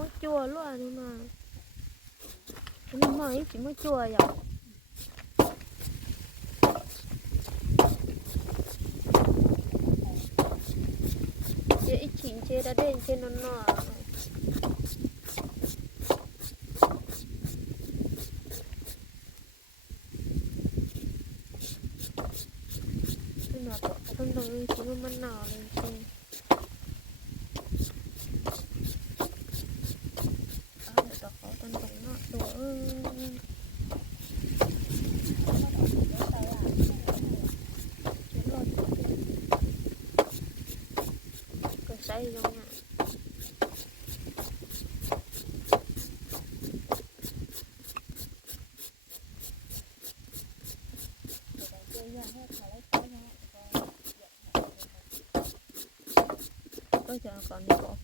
มาจัวล้วนี่มาทำไมยิ่งมาจัวอย่างเจ้าอิจฉิ้เจ้ได้เด่นเจ้นนนาะ đây luôn ạ Tôi chờ còn đi bộ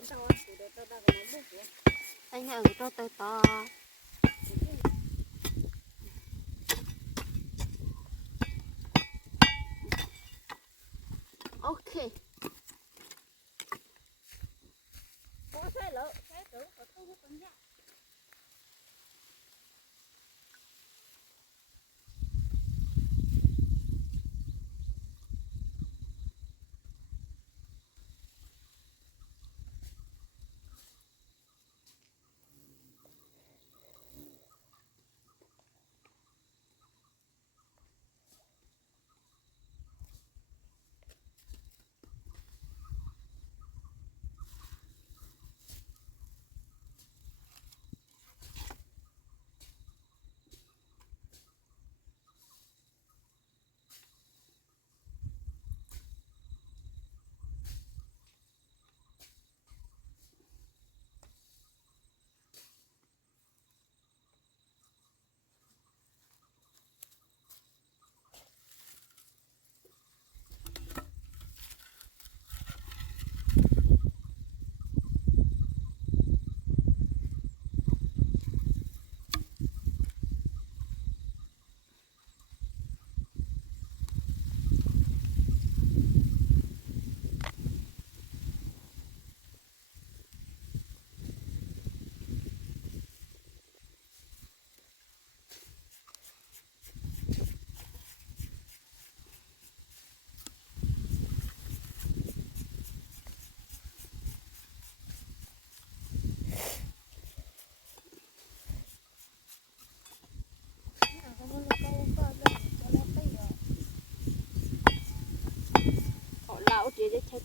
在、哎、我们组的最大的萝卜，再弄个刀头，OK。开楼，开楼和客户分享。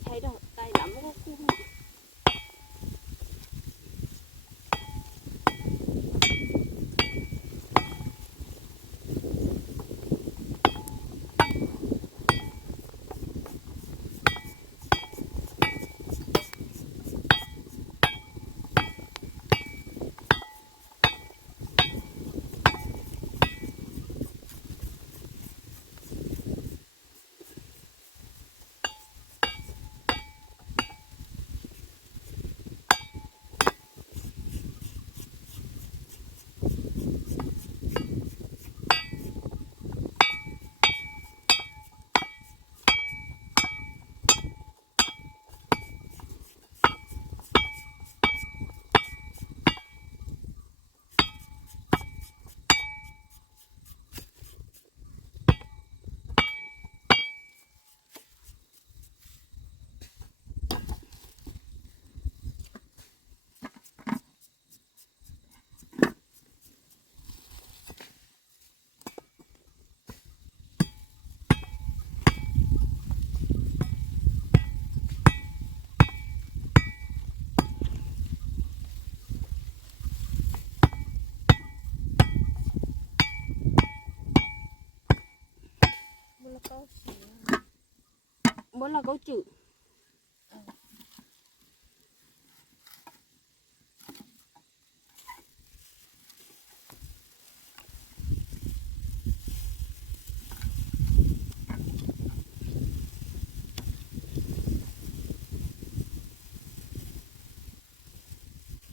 财政。bốn là câu chữ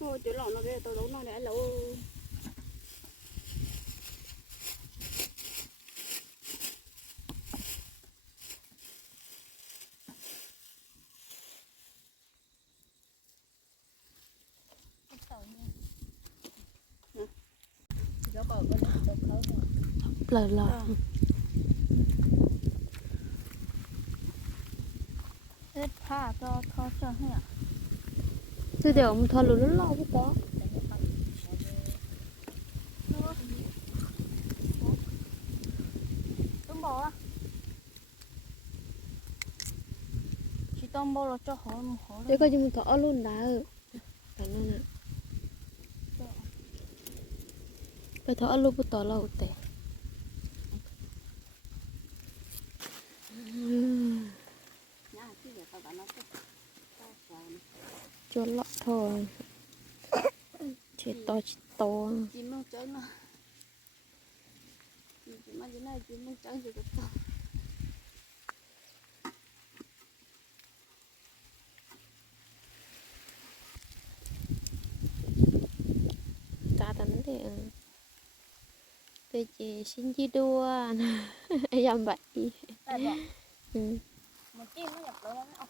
Ôi, chứ lọ nó ghê, tao đấu nó để lâu lời lời ừ. Thế thì ông thua lửa lửa lửa lửa lửa Tông bò lo cho hổ hổ. Đây có gì mình thở luôn đã. Phải thở luôn bút tỏ lâu tệ. chết to chết to ta đánh thì tôi chỉ xin chi đua em vậy một chim nó nhập lỗ nó ốc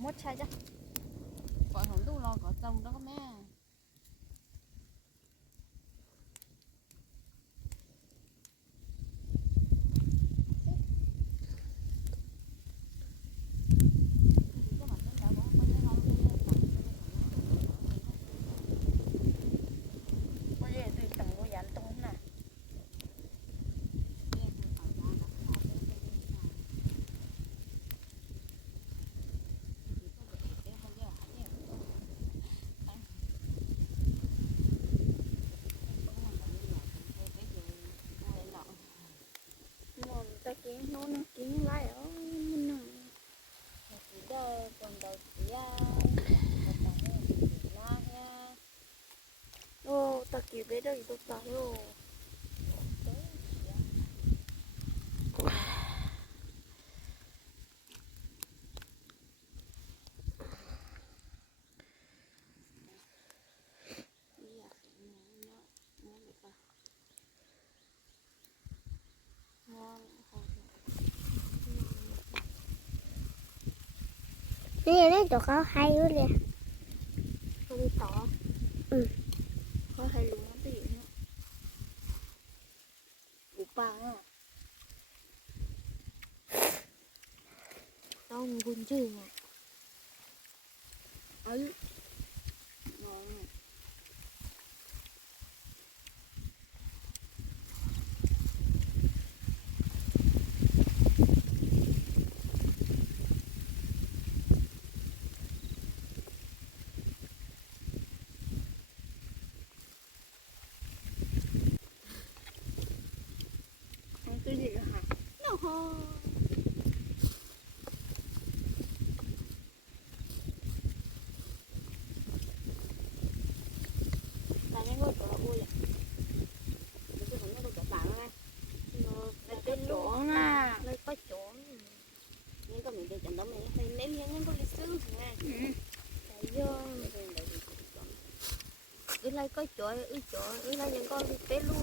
mốt chai chứ. bọn hồng tu lo có trồng đó các mẹ. 你呢？嗯嗯นี่ยไดตัวเขาหายู่เลยมันต่อ อืม เขาหายรู้มั้งตีเน่ยปังต้องคุณชื่อไง lại có chỗ, ý chỗ, lại có cái lũ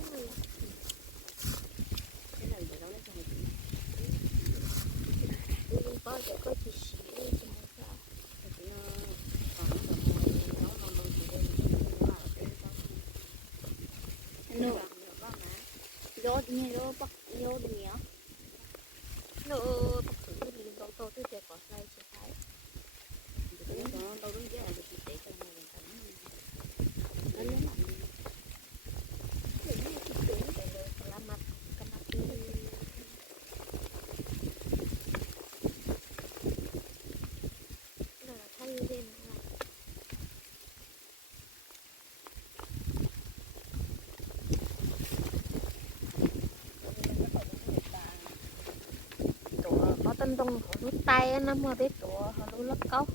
trong nút tay nó mà biết chỗ lúc lấp câu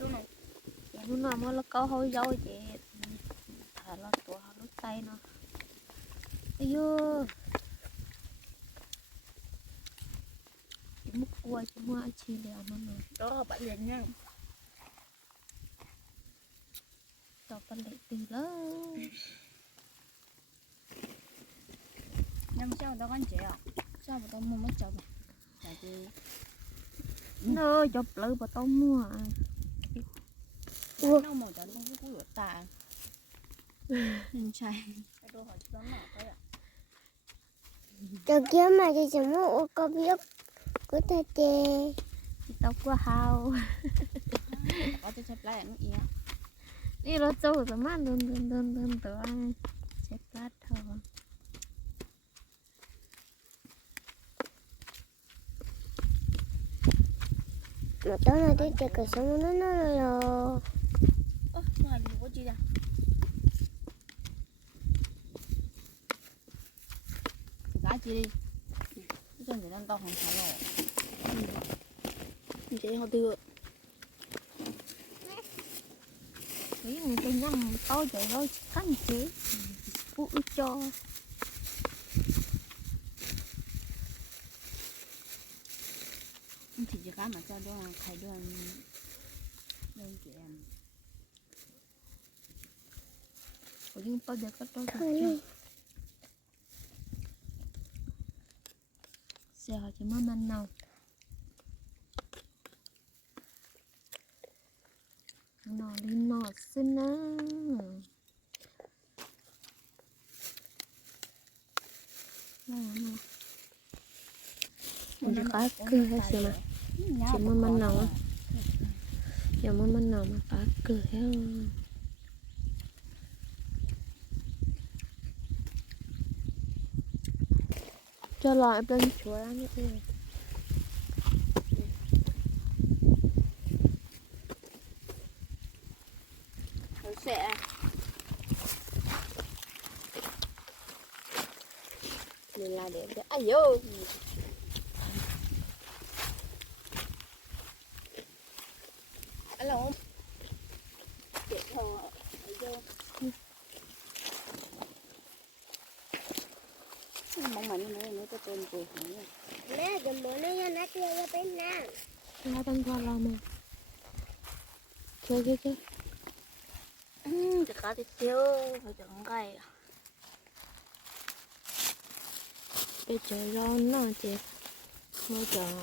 chỗ này lúc nào mà lấp câu hơi dâu chị thả là chỗ hả nút tay nó ấy ư chị múc cua chị ăn chi liền nó nè đó bạn liền nha tao phải lấy từ lâu nhưng sao đó ăn chị ạ à? sao mà tao mua mất chồng Thank you nó chụp lưỡi bò tôm mua ủa nó chân không có tả nhìn chạy chụp kia mà thì chẳng muốn có biết có thể chê tóc quá hao có thể chụp lại nó yếu đi rồi châu rồi mát đun đun đun đun đun đun đun đun đun đun đun đun đun đun đun đun đun Mà tối nay tiếp cho cờ sống nó nó nó nó Ơ, nó hình của chị ra Cả chị đi Cái chân này đang to không phải lộ Chị đi hô tư ạ Ý, cái nhầm to chạy thôi, cắn chứ cho thì chỉ cá mà cho đó là thay đồ đơn giản Ủa nhưng tôi được có tôi thật chứ Xe hỏi cái món ăn nào đi nó xinh á Nó là nó Ủa nhưng có cơ hay xe chị mơ mơ nào mà chị mơ mơ nào mà bà cười hả cho lo em lên chùa ăn nữa đi Không sẽ mình là đẹp đấy để... à, ai vô ก็ไปนะเนี่ยจะมาเนี่ยนะที่จะไปนะมาตั้งความรอมาเจอเจอเจออืมจะขาดเจียวเขาจะง่ายอ่ะไปเจอร้อนน่ะเจ๊มาจาก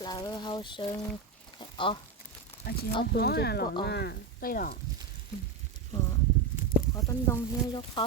เหล่าเฮาเซิงอ๋ออาชีพอ๋อเหล่าเฮาเซิงไปหรอเขาตั้งตรงให้ยกเขา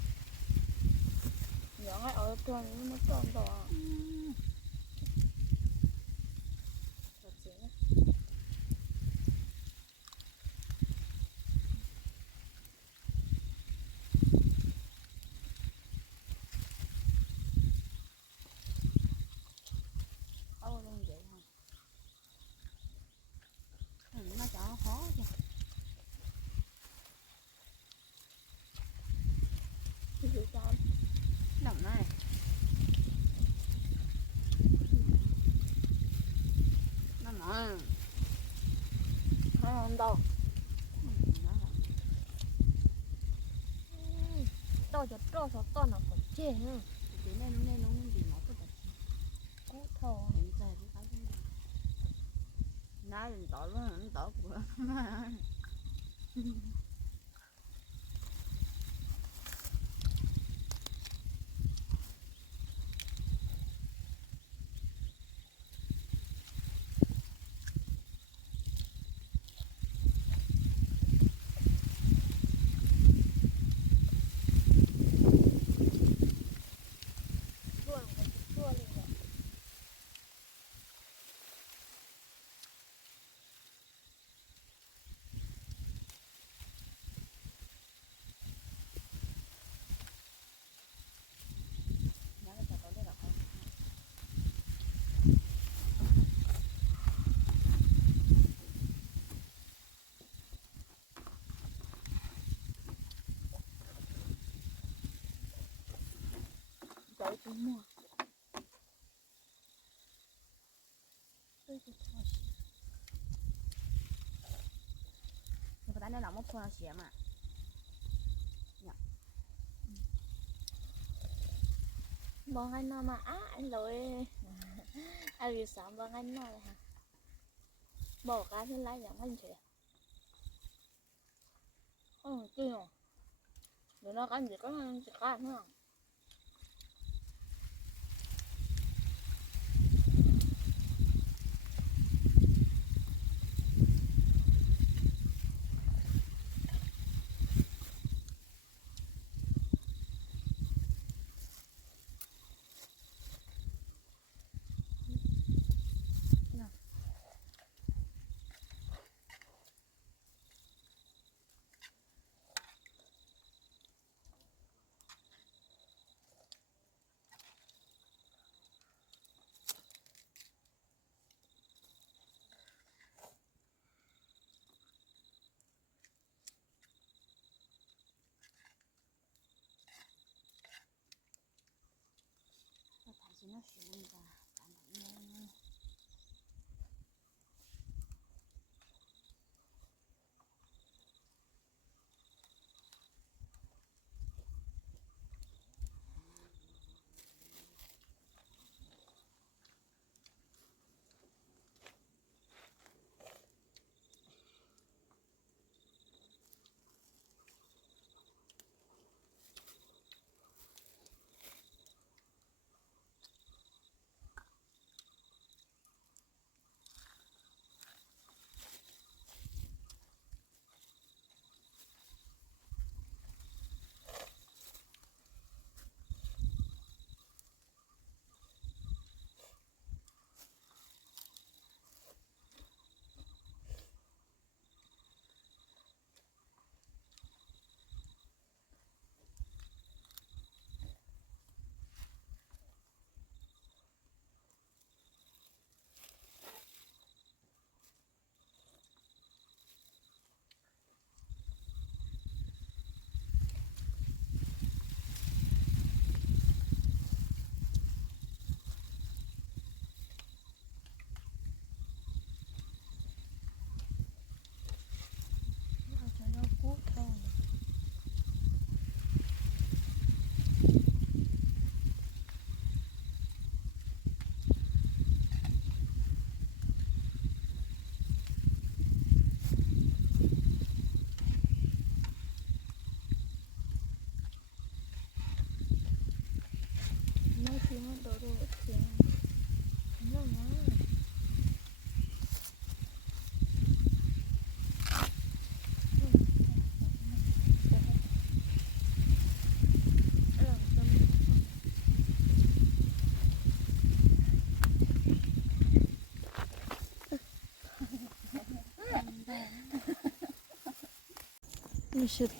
原来，哦，这样子，那么战斗啊。มันดอกดอกจะดอสันอ่ะเจ๊งดีแม่น้องแม่น้ดีมอตัวแบกูทองใจทีน่าจะอเรืองกว่า của cái mùa Nhưng mà đánh nó lỏng một phần xỉa mà Bọn anh nó mà á anh lỗi Anh bị sống bọn anh nó rồi hả Bỏ cá thế lại giống anh chị Ừ, chứ nhở Để nó có gì có hơn chị có ăn không 你要学一下。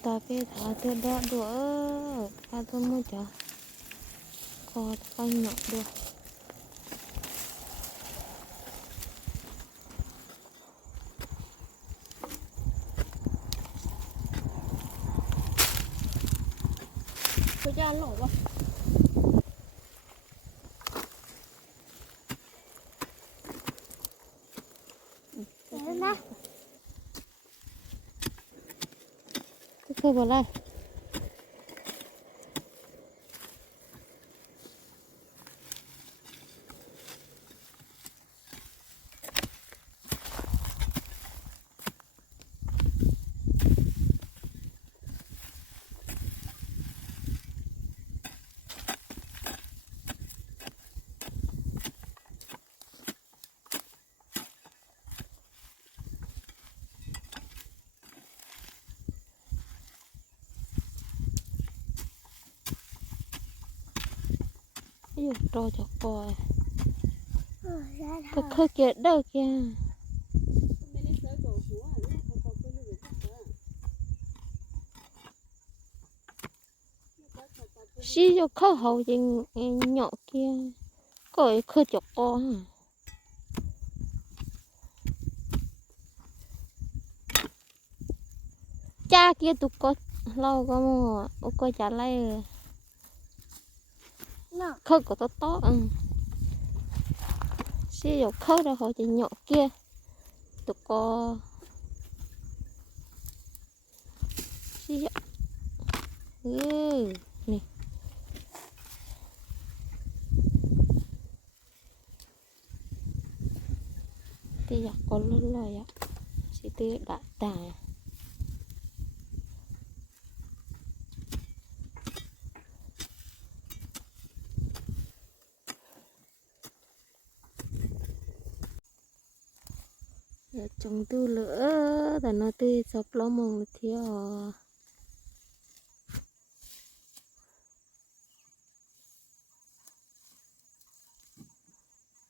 tapi ada dua, ada muda, kau tanya dua. 过来。dùng trò cho coi Cô khơ kìa đâu kìa Xí cho khơ hậu cho nhỏ kia Coi khơ cho co Cha kia tụi có lâu có mùa Ủa coi trả lại khớ của tao to ăn xí dầu khớ rồi hồi chị nhỏ kia tụi co xí dầu nè tí dầu có lớn rồi ạ xí tí đã ừ. tài ันนอตื้อซับล้มองเที่ยวเที่ยว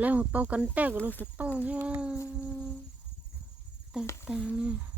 แล้วเป้ากันแตกรู้สึกต้องใช่ไหมแตก่เนี่ย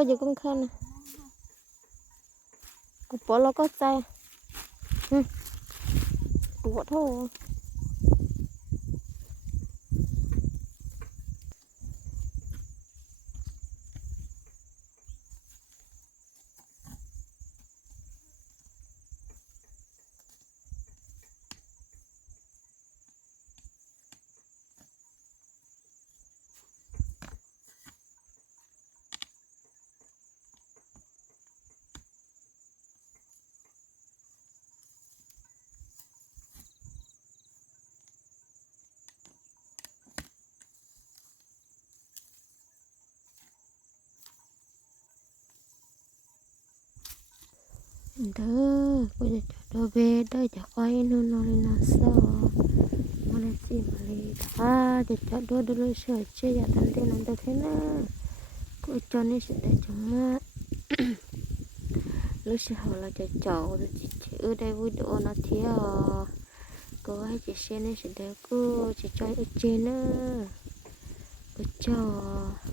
ก็อยู่กันขึ้น่กูปเราก็ใจปวดท้อ Aduh, punya jodoh beda aja kain nunori nasa. dua dulu sih aja ya nanti nanti sana. Kucani sudah cuma. Lu sih hawa jejak udah cici udah wudu nanti ya. Kau sudah aja